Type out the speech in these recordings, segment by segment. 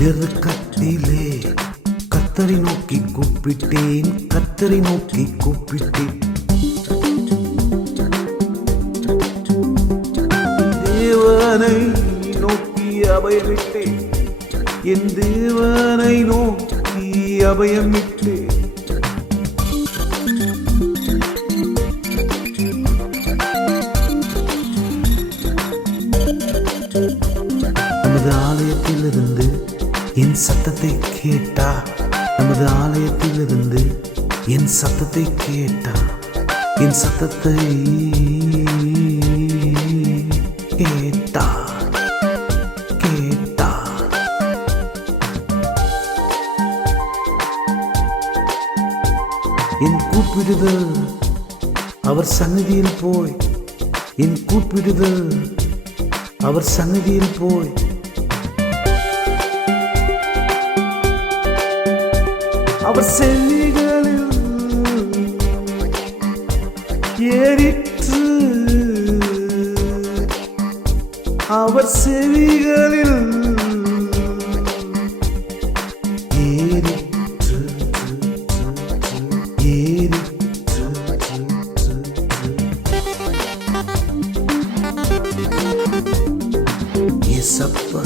நெருக்கத்திலே கத்தரை நோக்கி கூப்பிட்டேன், கத்தரை நோக்கி கூப்பிட்டேன். தேவனை நோக்கி அபயமிட்டேன், என் தேவனை நோக்கி அபயமிட்டேன். நமது ஆலயத்திலிருந்து என் சத்தத்தை கேட்டா, நமது ஆலயத்திலிருந்து என் சத்தத்தை கேட்டா, என் சத்தத்தை கேட்டா கேட்டா. என் கூப்பிடுதல் அவர் சந்நிதியில் போய், என் கூப்பிடுதல் அவர் சந்நிதியில் போய், அவர் செவிகளில் ஏறிற்று, அவர் செவிகளில் ஏறிற்று ஏறிற்று. ஏசப்பா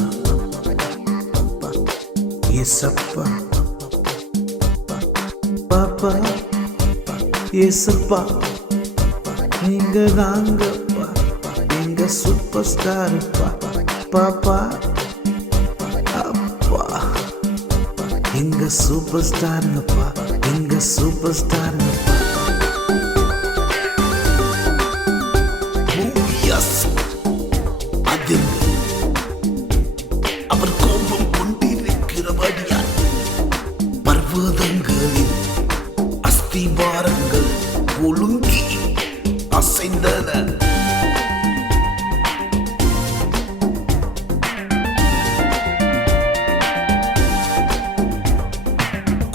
ஏசப்பா பாப்பா ஏசப்பா, நீங்க தாங்கப்பா எங்க சூப்பர் ஸ்டார் பாப்பா. அப்பா எங்க சூப்பர் ஸ்டாருங்கப்பா, எங்க சூப்பர் ஸ்டாருங்கப்பா. அவர் கோபம் கொண்டிருக்கிறபடியா பர்வதங்களின் அஸ்திபாரங்கள் ஒழுங்கி அசைந்தன.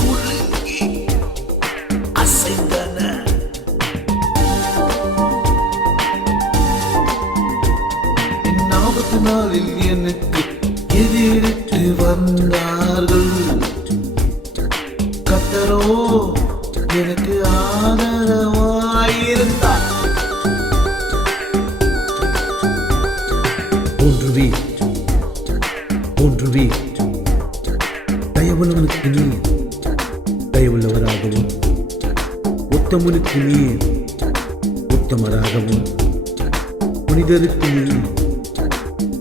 ஒழுங்கி அசைந்தன. இந்நாற்பது நாளில் எனக்கு எதிரிட்டு வந்தார்கள், கர்த்தரோ எனக்கு ஆதரவாயிருந்தார். போன்றுவே தயவுள்ளவனுக்கு நீ தயவுள்ளவராகவும், உத்தமனுக்கு நீ உத்தமராகவும், புனிதருக்கு நீ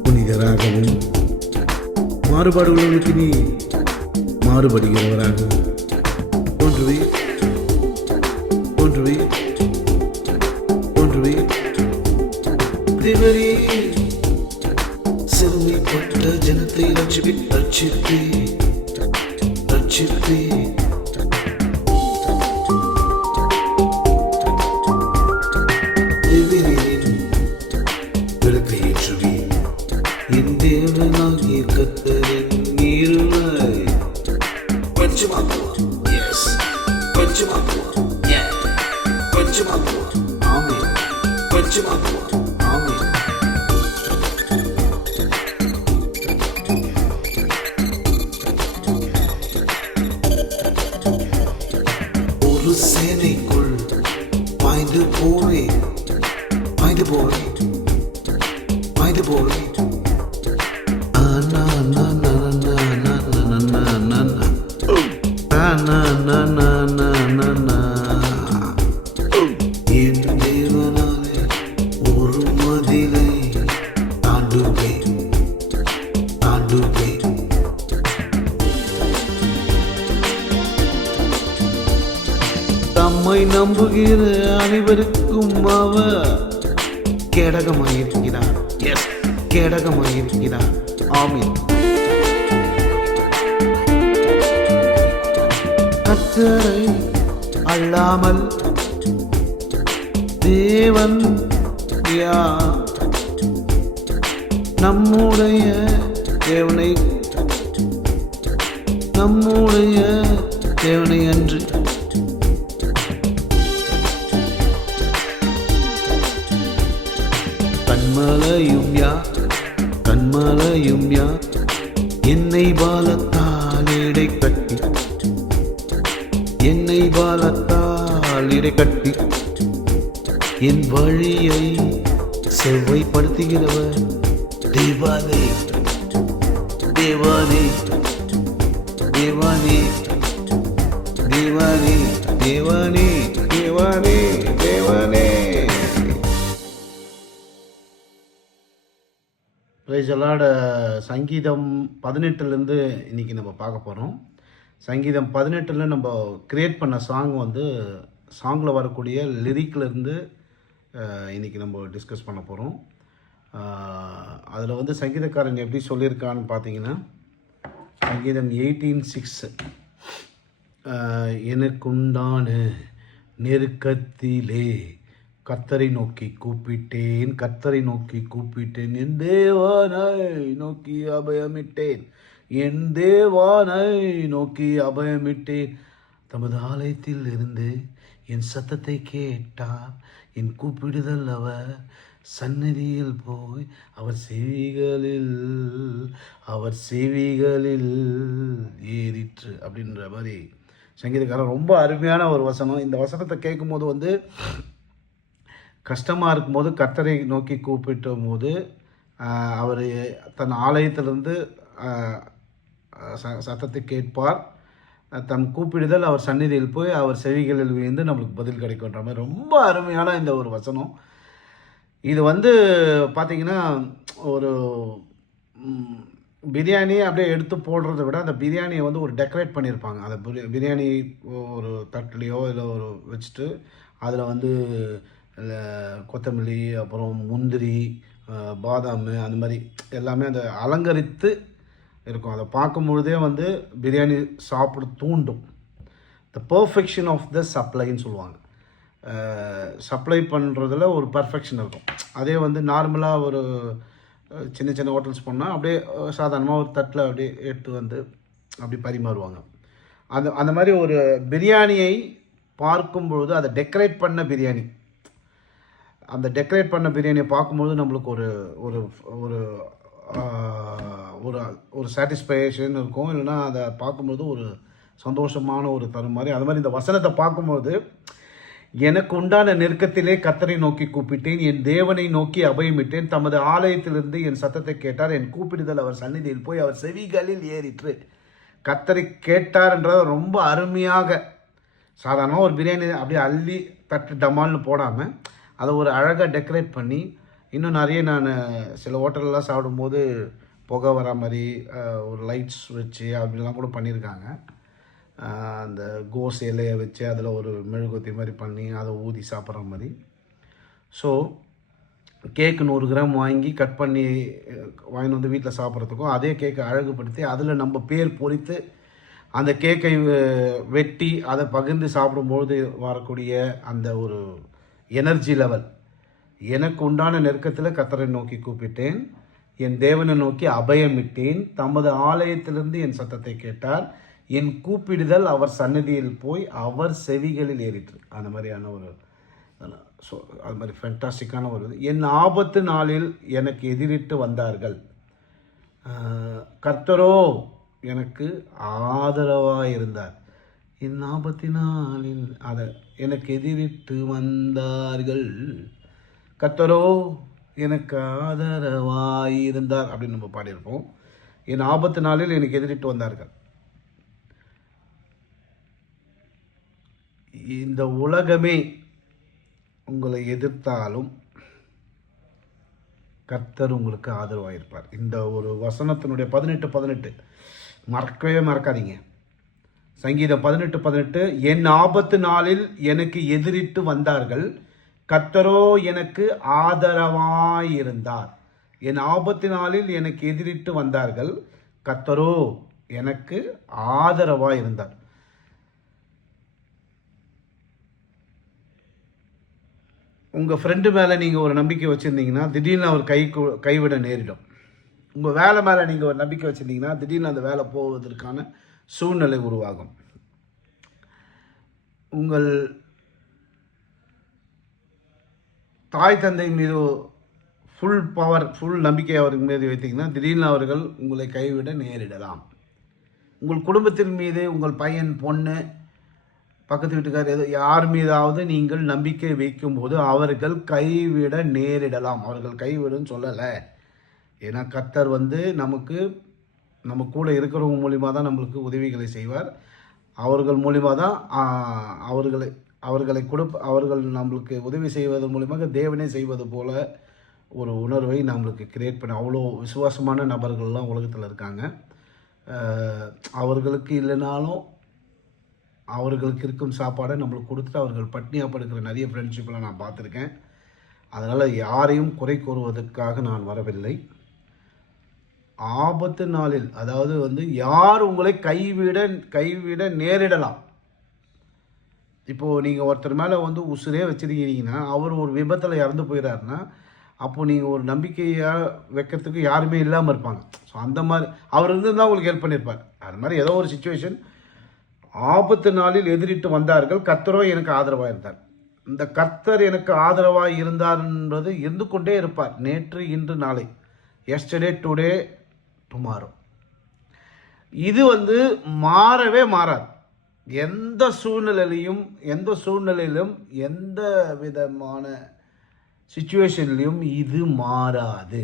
புனிதராகவும், மாறுபாடு உள்ளவனுக்கு நீ மாறுபடுகிறவராகவும். போன்றுவே தேவரே, சிறுமைப்பட்ட ஜனத்தை ரட்சிப்பே. விளக்கை ஏற்றுவே, என் தேவனாகிய கர்த்தரின் இருளை பஞ்சமாக்குவார். எஸ், பஞ்சமாக்குவார். பஞ்சமாக்குவார். ஆமென். பஞ்சமாக்குவார். ஆமென். ஒரு சேனைக்குள் பாய்ந்து போவே. என் தேவனாலே ஒரு மதிலை தாண்டுவேன். தம்மை நம்புகிற அனைவருக்கும் அவர் கேடகமாயிருக்கிறார். எஸ், கேடகமாயிருக்கிறார். ஆமென். கர்த்தரை அல்லாமல் தேவன் யார்? நம்முடைய தேவனை அன்று கண்மலையும் யார் என்னை பாலத்தால் இடை கட்டி என் வழியை செவ்வாய்ப்படுத்துகிறவர் தேவானே தேவானே தேவானே தேவானே தேவானே தேவானே தேவானே. Praise the Lord. சங்கீதம் 18லேருந்து இன்றைக்கி நம்ம பார்க்க போகிறோம். சங்கீதம் 18ல் நம்ம க்ரியேட் பண்ண சாங்கில் வரக்கூடிய லிரிக்லேருந்து இன்றைக்கி நம்ம டிஸ்கஸ் பண்ண போகிறோம். அதில் சங்கீதக்காரன் எப்படி சொல்லியிருக்கான்னு பார்த்தீங்கன்னா, சங்கீதம் 18:6 எனக்குண்டான நெருக்கத்திலே கர்த்தரை நோக்கி கூப்பிட்டேன் என் தேவனை நோக்கி அபயமிட்டேன் தமது ஆலயத்தில் இருந்து என் சத்தத்தை கேட்டார். என் கூப்பிடுதல் அவர் சந்நிதியில் போய் அவர் செவிகளில் ஏறிற்று அப்படின்ற மாதிரி சங்கீதக்காரன் ரொம்ப அருமையான ஒரு வசனம். இந்த வசனத்தை கேட்கும் போது கஷ்டமாக இருக்கும்போது கர்த்தரை நோக்கி கூப்பிட்டும் போது அவர் தன் ஆலயத்திலிருந்து சத்தத்தை கேட்பார். தன் கூப்பிடுதல் அவர் சந்நிதியில் போய் அவர் செவிகளில் விழுந்து நம்மளுக்கு பதில் கிடைக்குன்ற மாதிரி ரொம்ப அருமையான இந்த ஒரு வசனம். இது பார்த்திங்கன்னா ஒரு பிரியாணி அப்படியே எடுத்து போடுறத விட அந்த பிரியாணியை ஒரு டெக்கரேட் பண்ணியிருப்பாங்க. அந்த பிரியாணி ஒரு தட்டுலையோ இல்லை ஒரு வச்சுட்டு அதில் கொத்தமல்லி, அப்புறம் முந்திரி, பாதாம், அந்த மாதிரி எல்லாமே அந்த அலங்கரித்து இருக்கும். அதை பார்க்கும் பொழுதே பிரியாணி சாப்பிட தூண்டும். த பர்ஃபெக்ஷன் ஆஃப் த சப்ளைன்னு சொல்லுவாங்க. சப்ளை பண்ணுறதுல ஒரு பர்ஃபெக்ஷன் இருக்கும். அதே நார்மலாக ஒரு சின்ன சின்ன ஹோட்டல்ஸ் போனால் அப்படியே சாதாரணமாக ஒரு தட்டில் அப்படியே எடுத்து அப்படி பரிமாறுவாங்க. அந்த மாதிரி ஒரு பிரியாணியை பார்க்கும்பொழுது அதை டெக்கரேட் பண்ண பிரியாணி, அந்த டெக்கரேட் பண்ண பிரியாணியை பார்க்கும்போது நம்மளுக்கு ஒரு ஒரு ஒரு ஒரு சாட்டிஸ்ஃபேக்ஷன் இருக்கும். இல்லைன்னா அதை பார்க்கும்போது ஒரு சந்தோஷமான ஒரு தரும் மாதிரி. அது மாதிரி இந்த வசனத்தை பார்க்கும்போது எனக்கு உண்டான நெருக்கத்திலே கர்த்தரை நோக்கி கூப்பிட்டேன், என் தேவனை நோக்கி அபயமிட்டேன், தமது ஆலயத்திலிருந்து என் சத்தத்தை கேட்டார், என் கூப்பிடுதல் அவர் சந்நிதியில் போய் அவர் செவிகளில் ஏறிற்று. கர்த்தரை கேட்டார் என்றது ரொம்ப அருமையாக, சாதாரணமாக ஒரு பிரியாணி அப்படியே அள்ளி தட்டு டமால்னு போடாமல் அதை ஒரு அழகாக டெக்கரேட் பண்ணி, இன்னும் நிறைய நான் சில ஹோட்டல்லாம் சாப்பிடும்போது புகை வர மாதிரி ஒரு லைட்ஸ் வச்சு அப்படிலாம் கூட பண்ணியிருக்காங்க. அந்த கோஸ் இலையை வச்சு அதில் ஒரு மெழுகுத்தி மாதிரி பண்ணி அதை ஊதி சாப்பிட்ற மாதிரி. ஸோ கேக்கு 100 கிராம் வாங்கி கட் பண்ணி வாங்கிட்டு வீட்டில் சாப்பிட்றதுக்கும், அதே கேக்கை அழகுபடுத்தி அதில் நம்ம பேர் பொறித்து அந்த கேக்கை வெட்டி அதை பகிர்ந்து சாப்பிடும்போது வரக்கூடிய அந்த ஒரு எனர்ஜி லெவல். எனக்கு உண்டான நெருக்கத்தில் கர்த்தரை நோக்கி கூப்பிட்டேன், என் தேவனை நோக்கி அபயமிட்டேன், தமது ஆலயத்திலிருந்து என் சத்தத்தை கேட்டார், என் கூப்பிடுதல் அவர் சன்னதியில் போய் அவர் செவிகளில் ஏறிற்று. அந்த மாதிரியான ஒரு அது மாதிரி ஃபேண்டாஸ்டிக்கான ஒரு என் ஆபத்து நாளில் எனக்கு எதிரிட்டு வந்தார்கள், கர்த்தரோ எனக்கு ஆதரவாக இருந்தார். என் ஆபத்து நாளில் அதை எனக்கு எதிரிட்டு வந்தார்கள், கர்த்தரோ எனக்கு ஆதரவாக இருந்தார் அப்படின்னு நம்ம பாடியிருப்போம். என் ஆபத்து நாளில் எனக்கு எதிரிட்டு வந்தார்கள். இந்த உலகமே உங்களை எதிர்த்தாலும் கர்த்தர் உங்களுக்கு ஆதரவாக இருப்பார். இந்த ஒரு வசனத்தினுடைய 18 மறக்கவே மறக்காதீங்க. சங்கீதம் 18 என் ஆபத்து நாளில் எனக்கு எதிரிட்டு வந்தார்கள், கர்த்தரோ எனக்கு ஆதரவாயிருந்தார். என் ஆபத்து நாளில் எனக்கு எதிரிட்டு வந்தார்கள், கர்த்தரோ எனக்கு ஆதரவாயிருந்தார். உங்கள் ஃப்ரெண்டு மேலே நீங்கள் ஒரு நம்பிக்கை வச்சுருந்தீங்கன்னா திடீர்னு அவர் கைவிட நேரிடும். உங்கள் வேலை மேலே நீங்கள் ஒரு நம்பிக்கை வச்சுருந்தீங்கன்னா திடீர்னு அந்த வேலை போவதற்கான சூழ்நிலை உருவாகும். உங்கள் தாய் தந்தை மீது ஃபுல் நம்பிக்கை அவர்கள் மீது வைத்தீங்கன்னா திடீர்னு அவர்கள் உங்களை கைவிட நேரிடலாம். உங்கள் குடும்பத்தின் மீது உங்கள் பையன், பொண்ணு, பக்கத்து வீட்டுக்கார் யார் மீதாவது நீங்கள் நம்பிக்கை வைக்கும்போது அவர்கள் கைவிட நேரிடலாம். அவர்கள் கைவிடுன்னு சொல்லலை. ஏன்னா கர்த்தர் நம்ம கூட இருக்கிறவங்க மூலிமா தான் நம்மளுக்கு உதவிகளை செய்வார். அவர்கள் மூலிமா தான் அவர்கள் நம்மளுக்கு உதவி செய்வதன் மூலியமாக தேவனே செய்வது போல ஒரு உணர்வை நம்மளுக்கு கிரியேட் பண்ண அவ்வளோ விசுவாசமான நபர்கள்லாம் உலகத்தில் இருக்காங்க. அவர்களுக்கு இல்லைனாலும் அவர்களுக்கு இருக்கும் சாப்பாடை நம்மளுக்கு கொடுத்துட்டு அவர்கள் பட்னியாக படுக்கிற நிறைய ஃப்ரெண்ட்ஷிப்லாம் நான் பார்த்துருக்கேன். அதனால் யாரையும் குறை கூறுவதற்காக நான் வரவில்லை. ஆபத்து நாளில் அதாவது யார் உங்களை கைவிட நேரிடலாம். இப்போது நீங்கள் ஒருத்தர் மேலே உசுரே வச்சுருக்கீங்கன்னா அவர் ஒரு விபத்தில் இறந்து போயிடாருன்னா அப்போது நீங்கள் ஒரு நம்பிக்கையாக வைக்கிறதுக்கு யாருமே இல்லாமல் இருப்பாங்க. ஸோ அந்த மாதிரி அவர் தான் உங்களுக்கு ஹெல்ப் பண்ணியிருப்பார். அது மாதிரி ஏதோ ஒரு சுச்சுவேஷன் ஆபத்து நாளில் எதிரிட்டு வந்தார்கள். கர்த்தரோ எனக்கு ஆதரவாக இருந்தார். இந்த கர்த்தர் எனக்கு ஆதரவாக இருந்தார் என்பது இருந்து கொண்டே இருப்பார். நேற்று, இன்று, நாளை, எஸ்டர்டே, டுடே, டுமாரோ. இது மாறவே மாறாது. எந்த சூழ்நிலையிலும் எந்த விதமான சிச்சுவேஷன்லையும் இது மாறாது.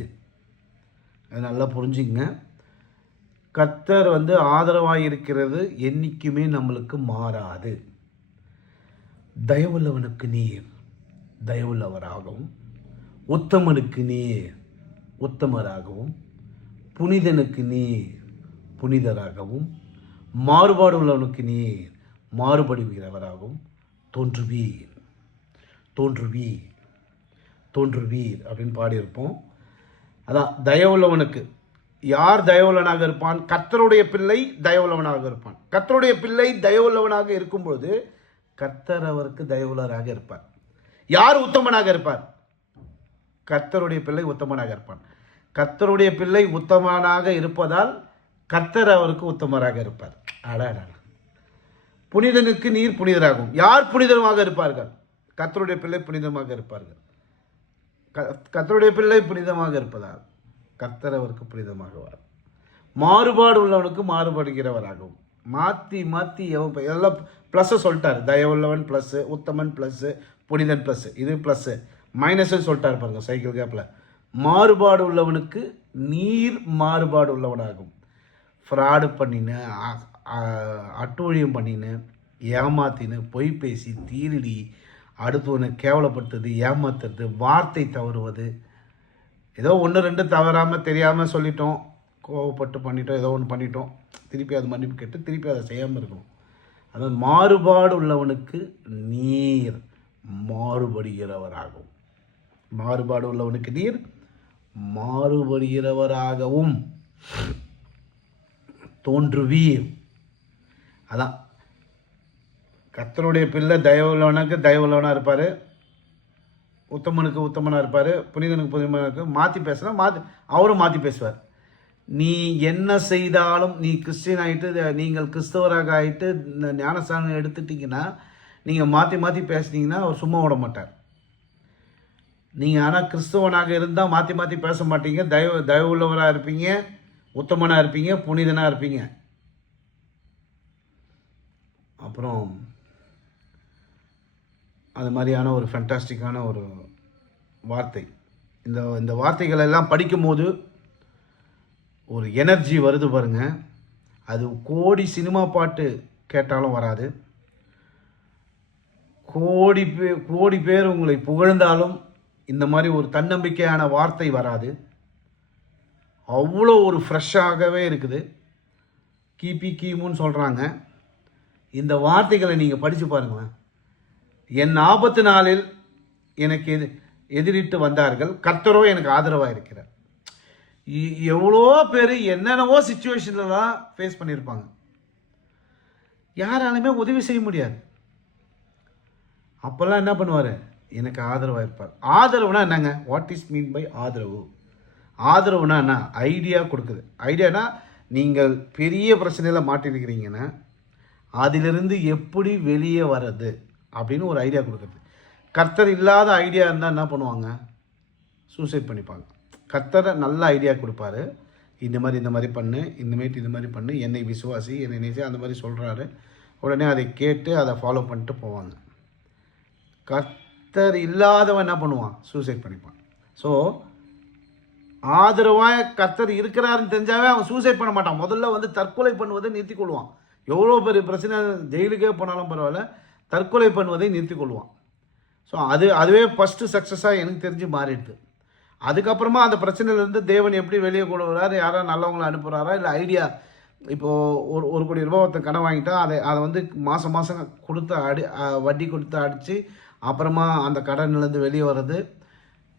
அது நல்லா புரிஞ்சுங்க. கர்த்தர் ஆதரவாக இருக்கிறது என்றைக்குமே நம்மளுக்கு மாறாது. தயவுள்ளவனுக்கு நீர் தயவுள்ளவராகவும், உத்தமனுக்கு நீர் உத்தமராகவும், புனிதனுக்கு நீர் புனிதராகவும், மாறுபாடு உள்ளவனுக்கு நீர் மாறுபடுகிறவராகவும் தோன்றுவீர் அப்படின்னு பாடியிருப்போம். அதான் தயவுள்ளவனுக்கு. யார் தயவுள்ளவனாக இருப்பான்? கர்த்தருடைய பிள்ளை தயவுள்ளவனாக இருப்பான். கர்த்தருடைய பிள்ளை தயவுள்ளவனாக இருக்கும்போது கர்த்தர் அவருக்கு தயவுள்ளவராக இருப்பார். யார் உத்தமனாக இருப்பார்? கர்த்தருடைய பிள்ளை உத்தமனாக இருப்பான். கர்த்தருடைய பிள்ளை உத்தமனாக இருப்பதால் கர்த்தர் அவருக்கு உத்தமராக இருப்பார். அடாடா. புனிதனுக்கு நீர் புனிதராகும். யார் புனிதமாக இருப்பார்கள்? கர்த்தருடைய பிள்ளை புனிதமாக இருப்பார்கள். கர்த்தருடைய பிள்ளை புனிதமாக இருப்பதால் கர்த்தர் அவருக்கு புனிதமாகுவார். மாறுபாடு உள்ளவனுக்கு மாறுபடுகிறவராகவும். மாற்றி எல்லாம் ப்ளஸ்ஸை சொல்லிட்டார். தயவுள்ளவன் ப்ளஸ்ஸு, உத்தமன் ப்ளஸ்ஸு, புனிதன் ப்ளஸ்ஸு, இது ப்ளஸ்ஸு, மைனஸு சொல்லிட்டார் பாருங்க சைக்கிள் கேப்பில். மாறுபாடு உள்ளவனுக்கு நீர் மாறுபாடு உள்ளவனாகும். ஃப்ராடு பண்ணின்னு, அட்டூழியம் பண்ணின்னு, ஏமாத்தின்னு, பொய் பேசி, திருடி, அடுத்தவனை கேவலப்படுத்துறது, ஏமாத்துறது, வார்த்தை தவறுவது, ஏதோ 1-2 தவறாமல் தெரியாமல் சொல்லிட்டோம், கோவப்பட்டு பண்ணிட்டோம், ஏதோ ஒன்று பண்ணிட்டோம், திருப்பி அது மன்னிப்பு கேட்டு திருப்பி அதை செய்யாமல் இருக்கணும். அதாவது மாறுபாடு உள்ளவனுக்கு நீர் மாறுபடுகிறவராகவும். மாறுபாடு உள்ளவனுக்கு நீர் மாறுபடுகிறவராகவும் தோன்றுவீர். அதான் கர்த்தருடைய பிள்ளை தயவுள்ளவனுக்கு தயவுள்ளவனாக இருப்பார், உத்தமனுக்கு உத்தமனாக இருப்பார், புனிதனுக்கு புனிதனாக இருப்பார். மாற்றி பேசுனா அவரும் மாற்றி பேசுவார். நீ என்ன செய்தாலும், நீ கிறிஸ்டின் ஆகிட்டு, நீங்கள் கிறிஸ்தவராக ஆகிட்டு இந்த ஞானஸ்தானம் எடுத்துட்டிங்கன்னா, நீங்கள் மாற்றி பேசுனீங்கன்னா அவர் சும்மா விட மாட்டார். நீங்கள் ஆனால் கிறிஸ்தவனாக இருந்தால் மாற்றி பேச மாட்டீங்க. தயவுள்ளவராக இருப்பீங்க, உத்தமனாக இருப்பீங்க, புனிதனாக இருப்பீங்க. அப்புறம் அது மாதிரியான ஒரு ஃபேண்டாஸ்டிக்கான ஒரு வார்த்தை. இந்த வார்த்தைகள் எல்லாம் படிக்கும்போது ஒரு எனர்ஜி வருது பாருங்க. அது கோடி சினிமா பாட்டு கேட்டாலும் வராது. கோடி பேர் உங்களை புகழ்ந்தாலும் இந்த மாதிரி ஒரு தன்னம்பிக்கையான வார்த்தை வராது. அவ்வளோ ஒரு ஃப்ரெஷ்ஷாகவே இருக்குது. கிமுன்னு சொல்கிறாங்க. இந்த வார்த்தைகளை நீங்கள் படித்து பாருங்களேன். என் ஆபத்து நாளில் எனக்கு எதிரிட்டு வந்தார்கள், கர்த்தரோ எனக்கு ஆதரவாக இருக்கிறார். எவ்வளோ பேர் என்னென்னவோ சிச்சுவேஷன்லாம் ஃபேஸ் பண்ணியிருப்பாங்க. யாராலுமே உதவி செய்ய முடியாது. அப்போல்லாம் என்ன பண்ணுவார்? எனக்கு ஆதரவாக இருப்பார். ஆதரவுனா என்னங்க? வாட் இஸ் மீன் பை ஆதரவு? ஆதரவுனா என்ன? ஐடியா கொடுக்குது. ஐடியானா நீங்கள் பெரிய பிரச்சனையில் மாட்டிருக்கிறீங்கன்னா அதிலிருந்து எப்படி வெளியே வர்றது அப்படின்னு ஒரு ஐடியா கொடுக்குறது. கர்த்தர் இல்லாத ஐடியா இருந்தால் என்ன பண்ணுவாங்க? சூசைட் பண்ணிப்பாங்க. கர்த்தர் நல்ல ஐடியா கொடுப்பாரு. இந்த மாதிரி பண்ணு, இந்த மாதிரி பண்ணு, என்னை விசுவாசி, என்னை நேசி, அந்த மாதிரி சொல்கிறாரு. உடனே அதை கேட்டு அதை ஃபாலோ பண்ணிட்டு போவாங்க. கர்த்தர் இல்லாதவன் என்ன பண்ணுவான்? சூசைட் பண்ணிப்பான். ஸோ ஆதரவாக கர்த்தர் இருக்கிறாருன்னு தெரிஞ்சாவே அவன் சூசைட் பண்ண மாட்டான். முதல்ல தற்கொலை பண்ணுவதை நிறுத்தி கொள்வான். எவ்வளோ பெரிய பிரச்சனை, ஜெயிலுக்கே போனாலும் பரவாயில்ல, தற்கொலை பண்ணுவதை நிறுத்தி கொள்வான். ஸோ அதுவே ஃபஸ்ட்டு சக்ஸஸாக எனக்கு தெரிஞ்சு மாறிடுது. அதுக்கப்புறமா அந்த பிரச்சனையிலேருந்து தேவன் எப்படி வெளியே கொண்டு வர்றாரு, யாராவது நல்லவங்களை அனுப்புகிறாரா, இல்லை ஐடியா. இப்போது ஒரு கோடி ரூபா ஒருத்தன் கடன் வாங்கிட்டா அதை மாதம் கொடுத்து வட்டி கொடுத்து அடித்து அப்புறமா அந்த கடன்லேருந்து வெளியே வர்றது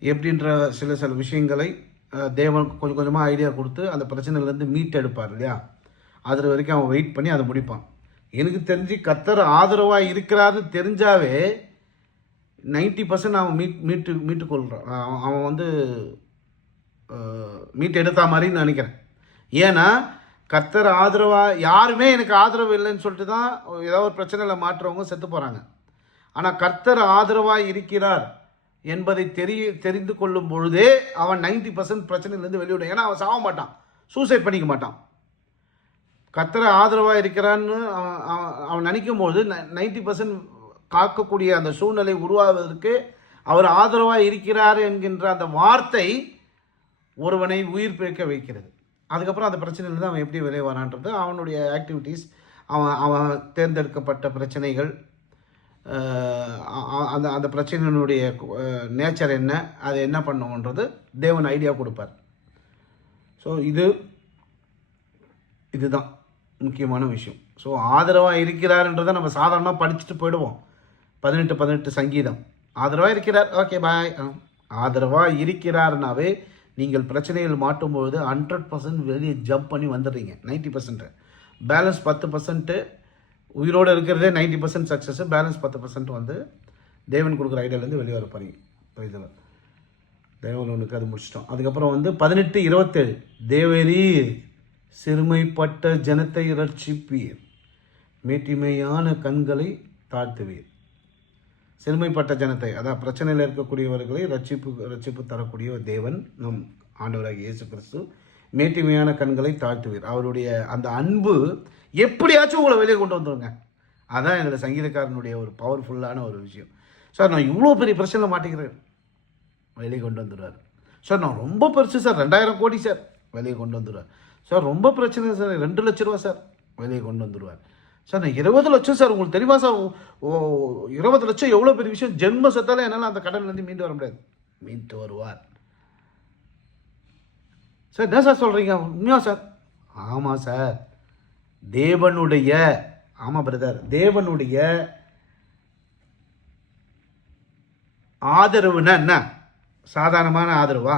எப்படின்ற சில விஷயங்களை தேவன் கொஞ்சம் கொஞ்சமாக ஐடியா கொடுத்து அந்த பிரச்சனையிலேருந்து மீட்டெடுப்பார் இல்லையா? அது வரைக்கும் அவன் வெயிட் பண்ணி அதை முடிப்பான். எனக்கு தெரிஞ்சு கர்த்தர் ஆதரவாக இருக்கிறாருன்னு தெரிஞ்சாவே 90% அவன் மீட்டு கொள்கிறான். அவன் மீட்டு எடுத்தா மாதிரின்னு நினைக்கிறேன். ஏன்னா கர்த்தர் ஆதரவாக, யாருமே எனக்கு ஆதரவு இல்லைன்னு சொல்லிட்டு தான் ஏதாவது ஒரு பிரச்சனையில் மாற்றுறவங்க செத்து போகிறாங்க. ஆனால் கர்த்தர் ஆதரவாக இருக்கிறார் என்பதை தெரிந்து கொள்ளும் பொழுதே அவன் 90% பிரச்சனையிலேருந்து வெளியிடும். ஏன்னா அவன் சாக மாட்டான், சூசைட் பண்ணிக்க மாட்டான். கர்த்தர் ஆதரவாக இருக்கிறான்னு அவன் நினைக்கும் போது 90% காக்கக்கூடிய அந்த சூழ்நிலை உருவாவதற்கு அவர் ஆதரவாக இருக்கிறார் என்கின்ற அந்த வார்த்தை ஒருவனை உயிர் பிழைக்க வைக்கிறது. அதுக்கப்புறம் அந்த பிரச்சனையிலேருந்து அவன் எப்படி வெளியே வரான்றது அவனுடைய ஆக்டிவிட்டீஸ், அவன் தேர்ந்தெடுக்கப்பட்ட பிரச்சனைகள், அந்த பிரச்சனையினுடைய நேச்சர் என்ன, அது என்ன பண்ணுன்றது தேவன் ஐடியா கொடுப்பார். ஸோ இதுதான் முக்கியமான விஷயம். ஸோ ஆதரவாக இருக்கிறார்ன்றதை நம்ம சாதாரணமாக படிச்சுட்டு போயிடுவோம். 18 சங்கீதம் ஆதரவாக இருக்கிறார், ஓகே பாய். ஆதரவாக இருக்கிறாருனாவே நீங்கள் பிரச்சனைகள் மாட்டும்பொழுது 100% வெளியே ஜம்ப் பண்ணி வந்துடுறீங்க. 90% பேலன்ஸ் 10% உயிரோடு இருக்கிறதே 90% சக்ஸஸ். பேலன்ஸ் 10% தேவன் கொடுக்குற ஐடியாலேருந்து வெளியே வர போகிறீங்க. இதில் தேவன் ஒன்றுக்கு அது முடிச்சிட்டோம். அதுக்கப்புறம் 18:27 தேவரீ சிறுமைப்பட்ட ஜனத்தை ரட்சிப்பீர், மேட்டிமையான கண்களை தாழ்த்துவீர். சிறுமைப்பட்ட ஜனத்தை, அதான் பிரச்சனையில் இருக்கக்கூடியவர்களை ரட்சிப்பு தரக்கூடிய தேவன் நம் ஆண்டவராகிய இயேசு கிறிஸ்து. மேட்டிமையான கண்களை தாழ்த்துவீர். அவருடைய அந்த அன்பு எப்படியாச்சும் உங்களை வெளியே கொண்டு வந்துருங்க. அதான் எங்கள் சங்கீதக்காரனுடைய ஒரு பவர்ஃபுல்லான ஒரு விஷயம். சார் நான் இவ்வளோ பெரிய பிரச்சனையில் மாட்டிக்கிறேன், வெளியே கொண்டு வந்துடுவார். சார் நான் ரொம்ப பெருசு சார், 2000 கோடி சார், வெளியே கொண்டு வந்துடுவார். சார் ரொம்ப பிரச்சனை சார், 2 லட்ச ரூபா சார், வெளியே கொண்டு வந்துடுவார். சார் நான் 20 லட்சம் சார், உங்களுக்கு தெரியுமா சார்? 20 லட்சம் எவ்வளோ பெரிய விஷயம். ஜென்ம சத்தால என்னால் அந்த கடன்லேருந்து மீண்டு வர முடியாது, மீண்டு வருவார். சார் என்ன சார் சொல்கிறீங்க? உண்மையா சார்? ஆமாம் சார், தேவனுடைய, ஆமாம் பிரதர், தேவனுடைய ஆதரவுன்னா என்ன? சாதாரணமான ஆதரவா?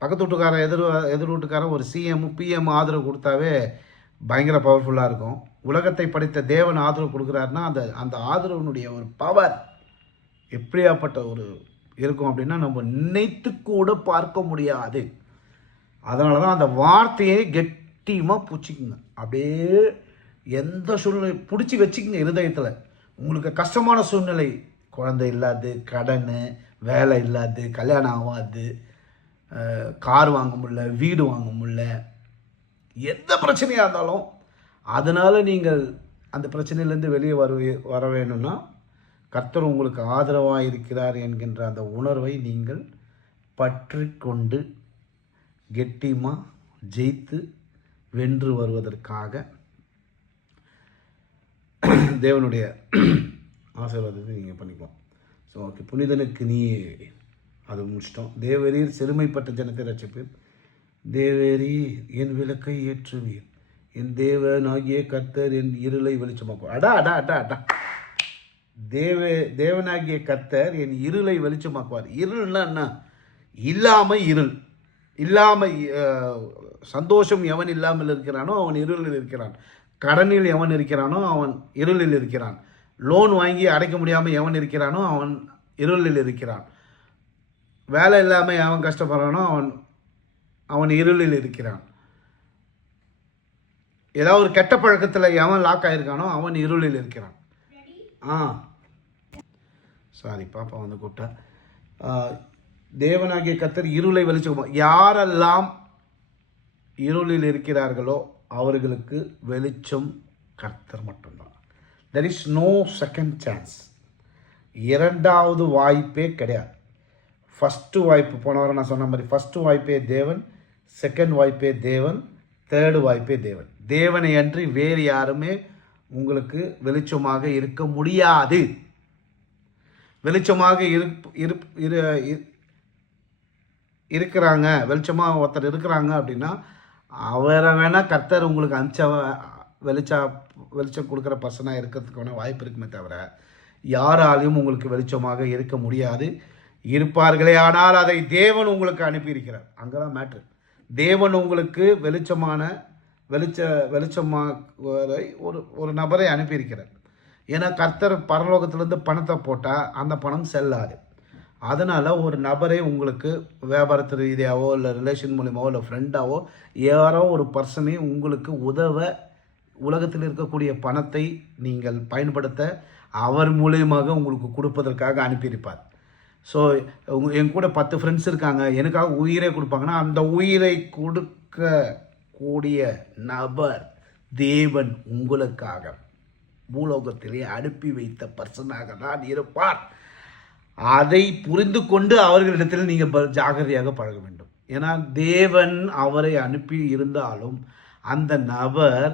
பக்கத்து வீட்டுக்காரன் எதிர் வீட்டுக்காரன் ஒரு சிஎம் பிஎம் ஆதரவு கொடுத்தாவே பயங்கர பவர்ஃபுல்லாக இருக்கும். உலகத்தை படைத்த தேவன் ஆதரவு கொடுக்குறாருன்னா அந்த ஆதரவுனுடைய ஒரு பவர் எப்படியாப்பட்ட ஒரு இருக்கும் அப்படின்னா நம்ம நினைத்து கூட பார்க்க முடியாது. அதனால தான் அந்த வார்த்தையை கெட்டியமாக பிடிச்சிக்குங்க. அப்படியே எந்த சூழ்நிலை பிடிச்சி வச்சுக்கோங்க இருதயத்தில். உங்களுக்கு கஷ்டமான சூழ்நிலை, குழந்தை இல்லாது, கடன், வேலை இல்லாது, கல்யாணம் ஆகாது, கார் வாங்க முடியல, வீடு வாங்க முடியல, எந்த பிரச்சனையாக இருந்தாலும் அதனால் நீங்கள் அந்த பிரச்சனையிலேருந்து வெளியே வர வேணும்னா கர்த்தர் உங்களுக்கு ஆதரவாக இருக்கிறார் என்கின்ற அந்த உணர்வை நீங்கள் பற்றி கொண்டு கெட்டியமாக ஜெயித்து வென்று வருவதற்காக தேவனுடைய ஆசீர்வாதத்தை நீங்கள் பண்ணிக்கலாம். ஸோ ஓகே, புனிதனுக்கு நீ அது முடிச்சிட்டோம். தேவரீர் சிறுமைப்பட்ட ஜனத்தை ரட்சிப்பீர், தேவரீர் என் விளக்கை ஏற்றுவீர், என் தேவனாகிய கர்த்தர் என் இருளை வெளிச்சமாக்குவார். அடா அடா அடா அடா, தேவனாகிய கர்த்தர் என் இருளை வெளிச்சமாக்குவார். இருள்னா என்ன? இல்லாமல் இருள், இல்லாமல் சந்தோஷம் எவன் இல்லாமல் இருக்கிறானோ அவன் இருளில் இருக்கிறான். கடனில் எவன் இருக்கிறானோ அவன் இருளில் இருக்கிறான். லோன் வாங்கி அடைக்க முடியாமல் எவன் இருக்கிறானோ அவன் இருளில் இருக்கிறான். வேலை இல்லாமல் அவன் கஷ்டப்படுறானோ அவன் இருளில் இருக்கிறான். ஏதாவது ஒரு கெட்ட பழக்கத்தில் எவன் லாக் ஆகிருக்கானோ அவன் இருளில் இருக்கிறான். சாரி, பாப்பா வந்து கூப்பிட்டா. தேவனாகிய கர்த்தர் இருளை வெளிச்சம். யாரெல்லாம் இருளில் இருக்கிறார்களோ அவர்களுக்கு வெளிச்சம் கர்த்தர் மட்டும்தான். There is no second chance. இரண்டாவது வாய்ப்பே கிடையாது. ஃபஸ்ட்டு வாய்ப்பு, போன வாரம் நான் சொன்ன மாதிரி ஃபஸ்ட்டு வாய்ப்பே தேவன், செகண்ட் வாய்ப்பே தேவன், தேர்டு வாய்ப்பே தேவன். தேவனை அன்றி வேறு யாருமே உங்களுக்கு வெளிச்சமாக இருக்க முடியாது. வெளிச்சமாக இருக்கிறாங்க, வெளிச்சமாக ஒருத்தர் இருக்கிறாங்க அப்படின்னா அவரை வேணால் கர்த்தர் உங்களுக்கு வெளிச்சம் கொடுக்குற பர்சனாக இருக்கிறதுக்கு வேணால் வாய்ப்பு இருக்குமே தவிர யாராலையும் உங்களுக்கு வெளிச்சமாக இருக்க முடியாது. இருப்பார்களே ஆனால் அதை தேவன் உங்களுக்கு அனுப்பியிருக்கிறார். அங்கதான் மேட்ரு. தேவன் உங்களுக்கு வெளிச்சமாக ஒரு நபரை அனுப்பியிருக்கிறார். ஏன்னா கர்த்தர் பரலோகத்திலேருந்து பணத்தை போட்டால் அந்த பணம் செல்லாது. அதனால் ஒரு நபரை உங்களுக்கு வியாபாரத்து ரீதியாவோ இல்லை ரிலேஷன் மூலியமாவோ இல்லை ஃப்ரெண்டாவோ யாரோ ஒரு பர்சனே உங்களுக்கு உதவ, உலகத்தில் இருக்கக்கூடிய பணத்தை நீங்கள் பயன்படுத்த அவர் மூலியமாக உங்களுக்கு கொடுப்பதற்காக அனுப்பியிருப்பார். ஸோ என் கூட 10 ஃப்ரெண்ட்ஸ் இருக்காங்க, எனக்காக உயிரை கொடுப்பாங்கன்னா அந்த உயிரை கொடுக்கக்கூடிய நபர் தேவன் உங்களுக்காக பூலோகத்திலே அனுப்பி வைத்த பர்சனாக தான் இருப்பார். அதை புரிந்து கொண்டு அவர்களிடத்தில் நீங்கள் ஜாகிரதையாக பழக வேண்டும். ஏன்னா தேவன் அவரை அனுப்பி இருந்தாலும் அந்த நபர்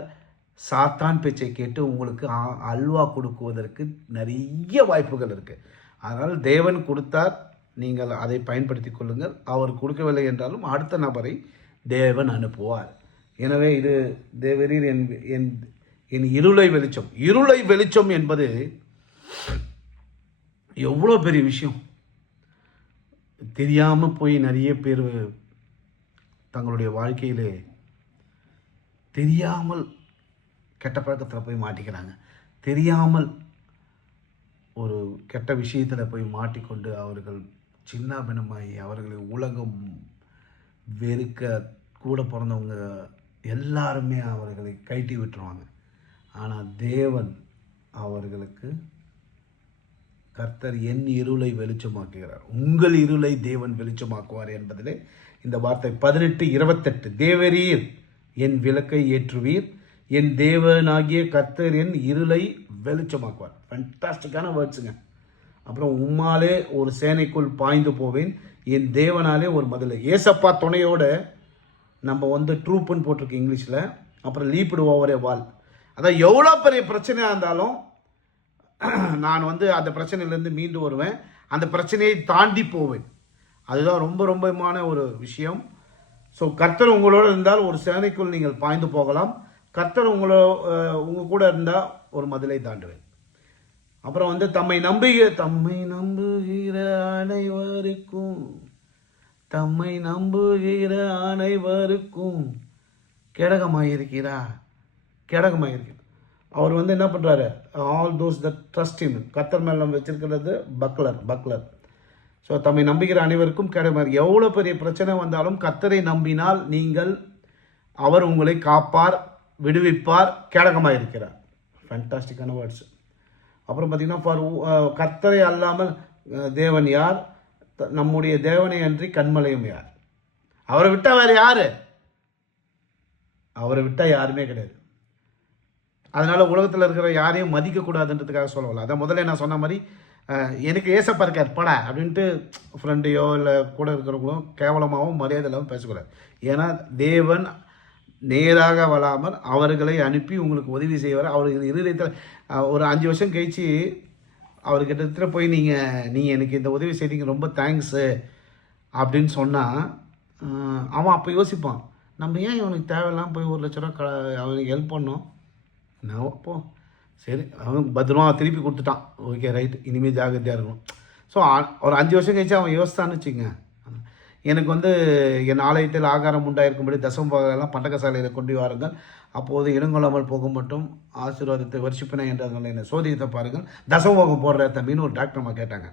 சாத்தான் பேச்சை கேட்டு உங்களுக்கு அல்வா கொடுக்குவதற்கு நிறைய வாய்ப்புகள் இருக்குது. அதனால் தேவன் கொடுத்தார், நீங்கள் அதை பயன்படுத்தி கொள்ளுங்கள். அவர் கொடுக்கவில்லை என்றாலும் அடுத்த நபரை தேவன் அனுப்புவார். எனவே இது தேவரீர் என் இருளை வெளிச்சம் என்பது எவ்வளோ பெரிய விஷயம். தெரியாமல் போய் நிறைய பேர் தங்களுடைய வாழ்க்கையிலே தெரியாமல் கெட்ட பழக்கத்தில் போய் மாட்டிக்கிறாங்க. தெரியாமல் ஒரு கெட்ட விஷயத்தில் போய் மாட்டிக்கொண்டு அவர்கள் சின்ன பின்னமாகி அவர்களை உலகம் வெறுக்க, கூட பிறந்தவங்க எல்லாருமே அவர்களை கைட்டி விட்டுருவாங்க. ஆனால் தேவன் அவர்களுக்கு கர்த்தர் என் இருளை வெளிச்சமாக்குகிறார், உங்கள் இருளை தேவன் வெளிச்சமாக்குவார் என்பதிலே இந்த வார்த்தை 18:28. தேவரீர் என் விளக்கை ஏற்றுவீர், என் தேவனாகிய கர்த்தர் என் இருளை வெளிச்சமாக்குவார். ஃபேண்டாஸ்டிக்கான வேர்ட்ஸுங்க. அப்புறம் உம்மாலே ஒரு சேனைக்குள் பாய்ந்து போவேன், என் தேவனாலே ஒரு மதில். ஏசப்பா துணையோட நம்ம வந்து ட்ரூப்புன்னு போட்டிருக்கு இங்கிலீஷில். அப்புறம் லீப்டு ஓவரே வால். அதான் எவ்வளோ பெரிய பிரச்சனையாக இருந்தாலும் நான் வந்து அந்த பிரச்சனையிலேருந்து மீண்டு வருவேன், அந்த பிரச்சனையை தாண்டி போவேன். அதுதான் ரொம்ப ரொம்பமான ஒரு விஷயம். ஸோ கர்த்தர் உங்களோடு இருந்தால் ஒரு சேனைக்குள் நீங்கள் பாய்ந்து போகலாம். கர்த்தர் உங்கள் கூட இருந்தால் ஒரு மதிலை தாண்டுவேன். அப்புறம் வந்து தம்மை நம்புகிற அனைவருக்கும் கேடகமாயிருக்கிறார். அவர் வந்து என்ன பண்ணுறாரு? All those that trust him. கர்த்தர் மேலே நம்ம வச்சிருக்கிறது பக்லர். ஸோ தம்மை நம்புகிற அனைவருக்கும் கேடகமாக. எவ்வளோ பெரிய பிரச்சனை வந்தாலும் கர்த்தரை நம்பினால் அவர் உங்களை காப்பார், விடுவிப்பார், கேடகமாக இருக்கிறார். ஃபேண்டாஸ்டிக்கான வேர்ட்ஸ். அப்புறம் பார்த்தீங்கன்னா கர்த்தரை அல்லாமல் தேவன் யார்? நம்முடைய தேவனை அன்றி கண்மலையும் யார்? அவரை விட்டால் வேறு யார்? அவரை விட்டால் யாருமே கிடையாது. அதனால் உலகத்தில் இருக்கிற யாரையும் மதிக்கக்கூடாதுன்றதுக்காக சொல்லவில்லை. அதான் முதல்ல நான் சொன்ன மாதிரி எனக்கு ஏசப்பா இருக்கார் பட அப்படின்ட்டு ஃப்ரெண்டையோ இல்லை கூட இருக்கிறவங்களும் கேவலமாகவும் மரியாதை இல்லாமல் பேசக்கூடாது. ஏன்னா தேவன் நேராக வராமல் அவர்களை அனுப்பி உங்களுக்கு உதவி செய்வார். அவர்கள் இருதயத்தில் ஒரு 5 வருஷம் கழித்து அவர்கிட்ட போய் நீங்கள் எனக்கு இந்த உதவி செய்தீங்க, ரொம்ப தேங்க்ஸு அப்படின்னு சொன்னால் அவன் அப்போ யோசிப்பான், நம்ம ஏன் இவனுக்கு தேவையில்லாமல் போய் 1 லட்ச ரூபா அவனுக்கு ஹெல்ப் பண்ணோம். நான் அப்போ சரி அவன் பத்திரமா திருப்பி கொடுத்துட்டான், ஓகே ரைட், இனிமேல் ஜாகிரதையாக இருக்கணும். ஸோ ஒரு 5 வருஷம் கழிச்சு அவன் யோசித்தான்னு வச்சுங்க, எனக்கு வந்து என் ஆலயத்தில் ஆகாரம் உண்டாயிருக்கும்படி தசமபாகெல்லாம் பண்டகசாலையில் கொண்டு வாருங்கள், அப்போது இனங்கொள்ளாமல் போக மட்டும் ஆசீர்வாதத்தை வருஷிப்பின என்றார்கள், என்னை சோதித்த பாருங்கள், தசமபாகம் போடுற தம்பின்னு ஒரு டாக்டர் அம்மா கேட்டாங்க.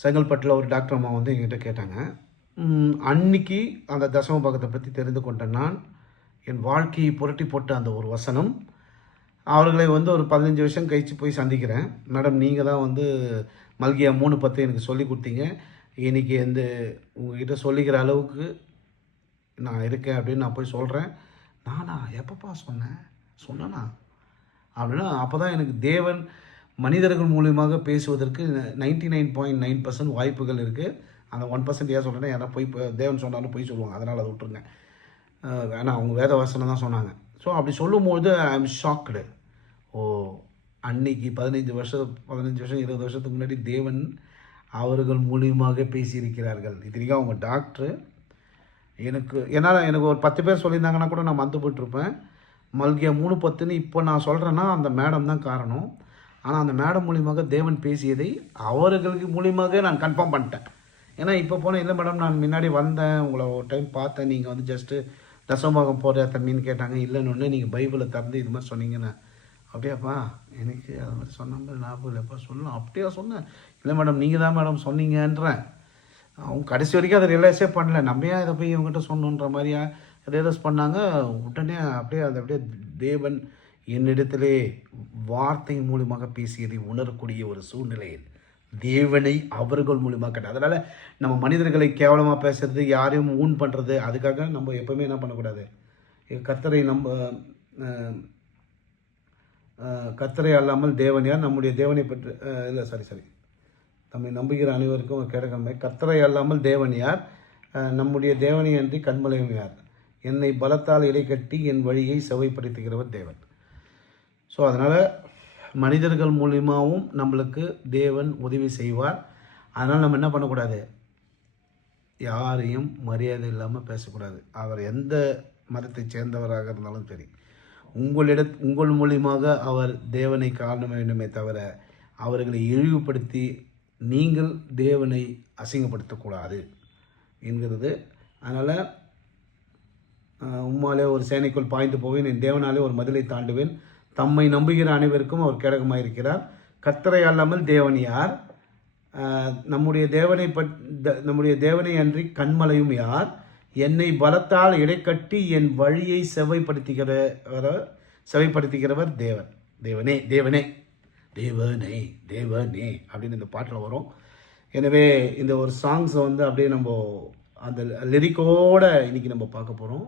செங்கல்பட்டில் ஒரு டாக்டர் அம்மா வந்து என்கிட்ட கேட்டாங்க. அன்னைக்கு அந்த தசம பாகத்தை பற்றி தெரிந்து கொண்ட நான், என் வாழ்க்கையை புரட்டி போட்ட அந்த ஒரு வசனம், அவர்களை வந்து ஒரு 15 வருஷம் கழித்து போய் சந்திக்கிறேன். மேடம், நீங்கள் தான் வந்து மல்கியா 3:10 எனக்கு சொல்லி கொடுத்தீங்க. இன்றைக்கி வந்து உங்ககிட்ட சொல்லிக்கிற அளவுக்கு நான் இருக்கேன் அப்படின்னு நான் போய் சொல்கிறேன். நானா எப்பப்பா சொன்னேனா அப்படின்னா, அப்போ தான் எனக்கு தேவன் மனிதர்கள் மூலியமாக பேசுவதற்கு 99.9% வாய்ப்புகள் இருக்குது. அந்த 1% ஏன் சொல்கிறேன்னா, யாரா போய் தேவன் சொன்னாலும் பொய் சொல்லுவாங்க. அதனால் அதை விட்டுருங்க. வேணாம், அவங்க வேத வசனம் தான் சொன்னாங்க. ஸோ அப்படி சொல்லும்போது ஐ எம் ஷாக்டு. ஓ, அன்னைக்கு 15 வருஷம் 20 வருஷத்துக்கு முன்னாடி தேவன் அவர்கள் மூலியமாக பேசியிருக்கிறார்கள். இத்தனைக்கும் அவங்க டாக்டரு. எனக்கு ஒரு 10 பேர் சொல்லியிருந்தாங்கன்னா கூட நான் மறந்து போயிட்டுருப்பேன். மல்கியா 3:10ன்னு இப்போ நான் சொல்கிறேன்னா அந்த மேடம் தான் காரணம். ஆனால் அந்த மேடம் மூலியமாக தேவன் பேசியதை அவர்களுக்கு மூலியமாக நான் கன்ஃபார்ம் பண்ணிட்டேன். ஏன்னா இப்போ போனேன், இல்லை மேடம் நான் முன்னாடி வந்தேன், உங்களை ஒரு டைம் பார்த்தேன், நீங்கள் வந்து ஜஸ்ட்டு தசமபாகம் போகிற தம்பின்னு கேட்டாங்க. இல்லைன்னு நீங்கள் பைபிளை திறந்து இது மாதிரி சொன்னீங்கன்னு. அப்படியாப்பா, எனக்கு அது மாதிரி சொன்ன மாதிரி ஞாபகம் இல்லைப்பா, சொல்லலாம் அப்படியா சொன்னேன். இல்லை மேடம் நீங்கள் தான் மேடம் சொன்னீங்கன்றேன். அவங்க கடைசி வரைக்கும் அதை ரியலைஸே பண்ணல. நம்ம ஏன் இதை போய் இவங்ககிட்ட சொன்னோன்ற மாதிரியா ரியலைஸ் பண்ணாங்க. உடனே அப்படியே தேவன் என்னிடத்திலே வார்த்தை மூலியமாக பேசியதை உணரக்கூடிய ஒரு சூழ்நிலையில் தேவனை அவர்கள் மூலியமாக கேட்டார். அதனால் நம்ம மனிதர்களை கேவலமாக பேசுறது, யாரையும் ஊன் பண்ணுறது, அதுக்காக நம்ம எப்போவுமே என்ன பண்ணக்கூடாது. கர்த்தரை கர்த்தரை அல்லாமல் தேவன் யார், நம்முடைய தேவனை பற்றி இல்லை சாரி நம்மை நம்புகிற அனைவருக்கும் கேட்கணுமே. கர்த்தரை அல்லாமல் தேவன் யார், நம்முடைய தேவனை அன்றி கண்மலையும் யார், என்னை பலத்தால் இடை கட்டி என் வழியை செவைப்படுத்துகிறவர் தேவன். ஸோ அதனால் மனிதர்கள் மூலியமாகவும் நம்மளுக்கு தேவன் உதவி செய்வார். அதனால் நம்ம என்ன பண்ணக்கூடாது, யாரையும் மரியாதை இல்லாமல் பேசக்கூடாது. அவர் எந்த மதத்தை சேர்ந்தவராக இருந்தாலும் சரி, உங்கள் மூலியமாக அவர் தேவனை காண வேண்டுமே தவிர அவர்களை இழிவுபடுத்தி நீங்கள் தேவனை அசிங்கப்படுத்தக்கூடாது என்கிறது. அதனால் உம்மாலே ஒரு சேனைக்குள் பாய்ந்து போவேன், என் தேவனாலே ஒரு மதிலை தாண்டுவேன், தம்மை நம்புகிற அனைவருக்கும் அவர் கேடகமாக இருக்கிறார். கர்த்தரை அல்லாமல் தேவன் யார், நம்முடைய தேவனை அன்றி கண்மலையும் யார், என்னை பலத்தால் இடைக்கட்டி என் வழியை செவைப்படுத்துகிறவர் தேவன். தேவனே தேவனே தேவனே தேவனே அப்படின்னு இந்த பாட்டில் வரும். எனவே இந்த ஒரு சாங்ஸை வந்து அப்படியே நம்ம அந்த லிரிக்கோடு இன்றைக்கி நம்ம பார்க்க போகிறோம்.